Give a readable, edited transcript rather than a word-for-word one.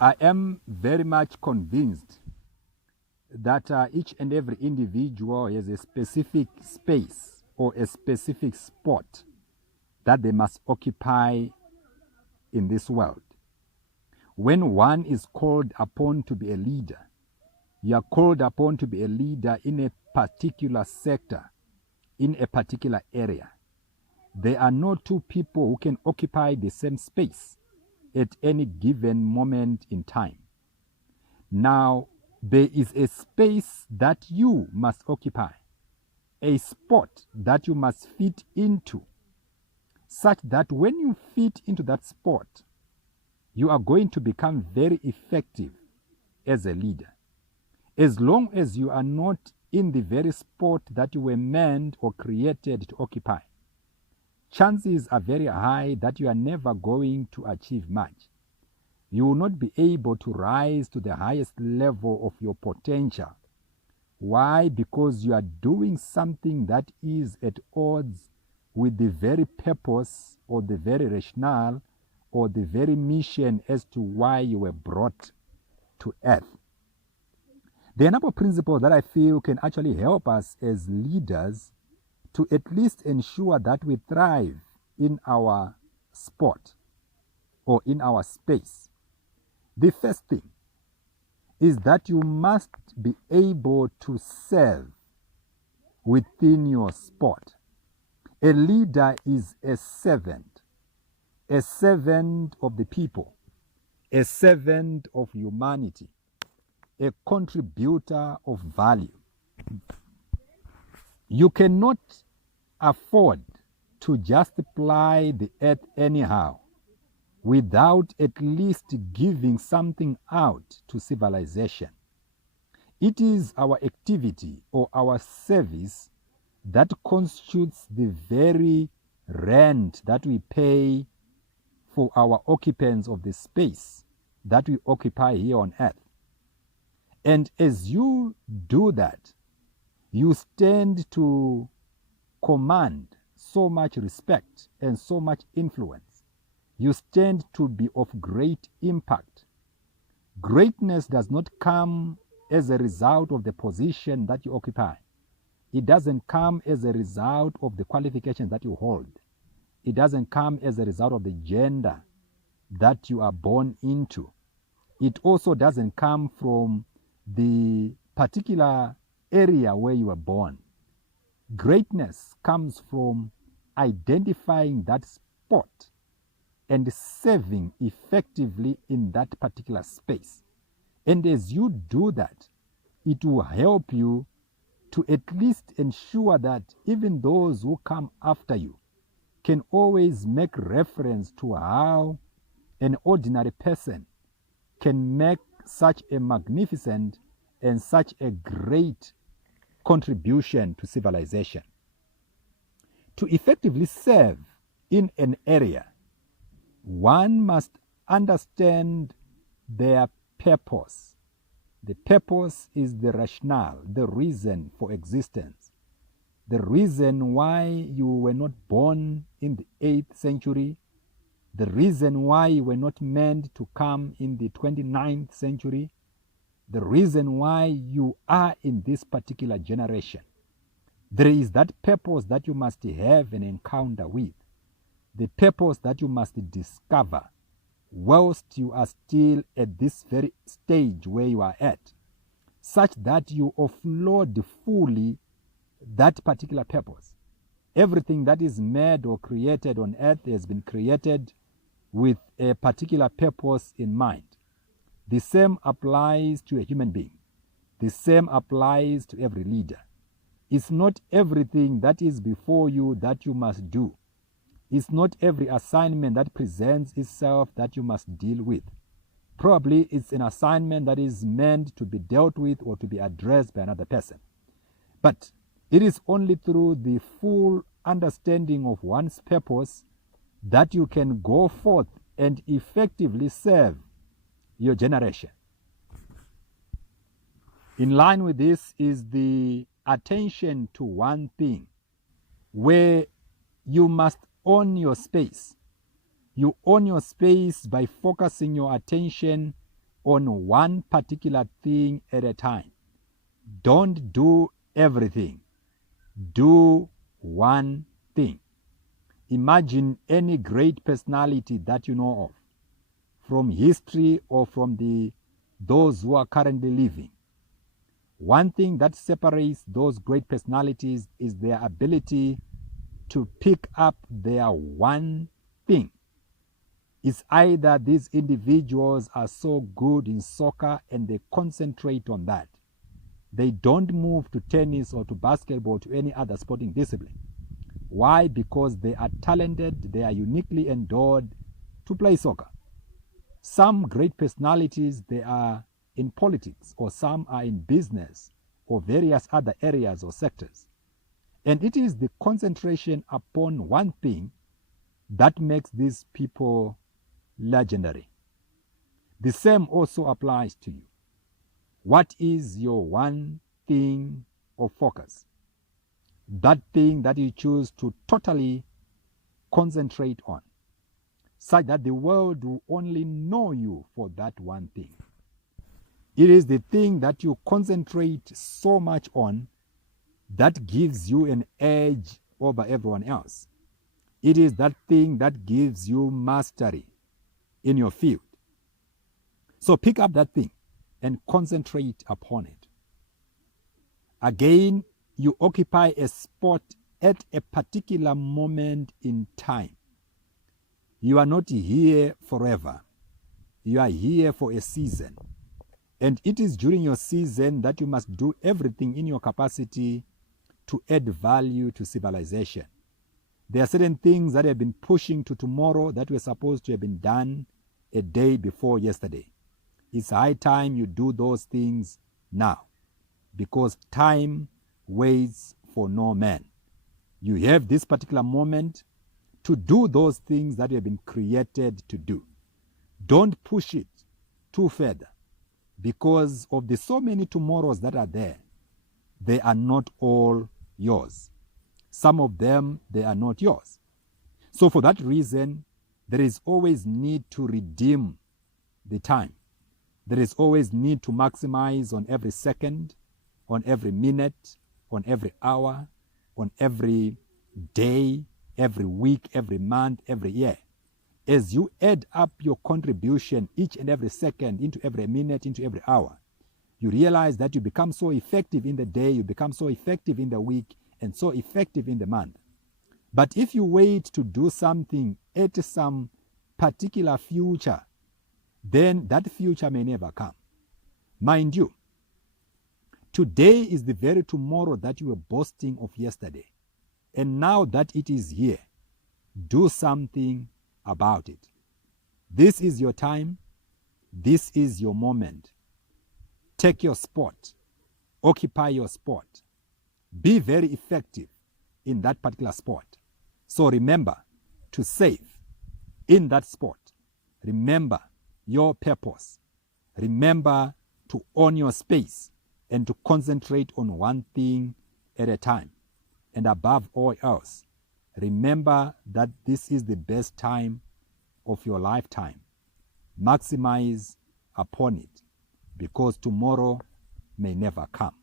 I am very much convinced that each and every individual has a specific space or a specific spot that they must occupy in this world. When one is called upon to be a leader, you are called upon to be a leader in a particular sector, in a particular area. There are no two people who can occupy the same space at any given moment in time. Now, there is a space that you must occupy, a spot that you must fit into, such that when you fit into that spot, you are going to become very effective as a leader. As long as you are not in the very spot that you were meant or created to occupy, chances are very high that you are never going to achieve much. You will not be able to rise to the highest level of your potential. Why? Because you are doing something that is at odds with the very purpose or the very rationale or the very mission as to why you were brought to earth. There are a number of principles that I feel can actually help us as leaders to at least ensure that we thrive in our spot or in our space. The first thing is that you must be able to serve within your spot. A leader is a servant of the people, a servant of humanity, a contributor of value. You cannot afford to just ply the earth anyhow without at least giving something out to civilization. It is our activity or our service that constitutes the very rent that we pay for our occupants of the space that we occupy here on earth. And as you do that, you stand to command so much respect and so much influence. You stand to be of great impact. Greatness does not come as a result of the position that you occupy. It doesn't come as a result of the qualifications that you hold. It doesn't come as a result of the gender that you are born into. It also doesn't come from the particular area where you were born. Greatness comes from identifying that spot and serving effectively in that particular space. And as you do that, it will help you to at least ensure that even those who come after you can always make reference to how an ordinary person can make such a magnificent and such a great contribution to civilization. To effectively serve in an area, one must understand their purpose. The purpose is the rationale, the reason for existence. The reason why you were not born in the 8th century, the reason why you were not meant to come in the 29th century, the reason why you are in this particular generation. There is that purpose that you must have an encounter with, the purpose that you must discover whilst you are still at this very stage where you are at, such that you offload fully that particular purpose. Everything that is made or created on earth has been created with a particular purpose in mind. The same applies to a human being. The same applies to every leader. It's not everything that is before you that you must do. It's not every assignment that presents itself that you must deal with. Probably it's an assignment that is meant to be dealt with or to be addressed by another person. But it is only through the full understanding of one's purpose that you can go forth and effectively serve your generation. In line with this is the attention to one thing, where you must own your space. You own your space by focusing your attention on one particular thing at a time. Don't do everything. Do one thing. Imagine any great personality that you know of, from history or from those who are currently living. One thing that separates those great personalities is their ability to pick up their one thing. It's either these individuals are so good in soccer and they concentrate on that. They don't move to tennis or to basketball, to any other sporting discipline. Why? Because they are talented, they are uniquely endowed to play soccer. Some great personalities, they are in politics, or some are in business or various other areas or sectors. And it is the concentration upon one thing that makes these people legendary. The same also applies to you. What is your one thing of focus? That thing that you choose to totally concentrate on, such that the world will only know you for that one thing. It is the thing that you concentrate so much on that gives you an edge over everyone else. It is that thing that gives you mastery in your field. So pick up that thing and concentrate upon it. Again, you occupy a spot at a particular moment in time. You are not here forever. You are here for a season. And it is during your season that you must do everything in your capacity to add value to civilization. There are certain things that have been pushing to tomorrow that were supposed to have been done a day before yesterday. It's high time you do those things now, because time waits for no man. You have this particular moment to do those things that you have been created to do. Don't push it too further, because of the so many tomorrows that are there. They are not all yours. Some of them, they are not yours. So for that reason, there is always need to redeem the time. There is always need to maximize on every second, on every minute, on every hour, on every day, every week, every month, every year. As you add up your contribution each and every second, into every minute, into every hour, you realize that you become so effective in the day, you become so effective in the week, and so effective in the month. But if you wait to do something at some particular future, then that future may never come. Mind you, today is the very tomorrow that you were boasting of yesterday. And now that it is here, do something about it. This is your time. This is your moment. Take your spot. Occupy your spot. Be very effective in that particular spot. So remember to save in that spot. Remember your purpose. Remember to own your space and to concentrate on one thing at a time. And above all else, remember that this is the best time of your lifetime. Maximize upon it, because tomorrow may never come.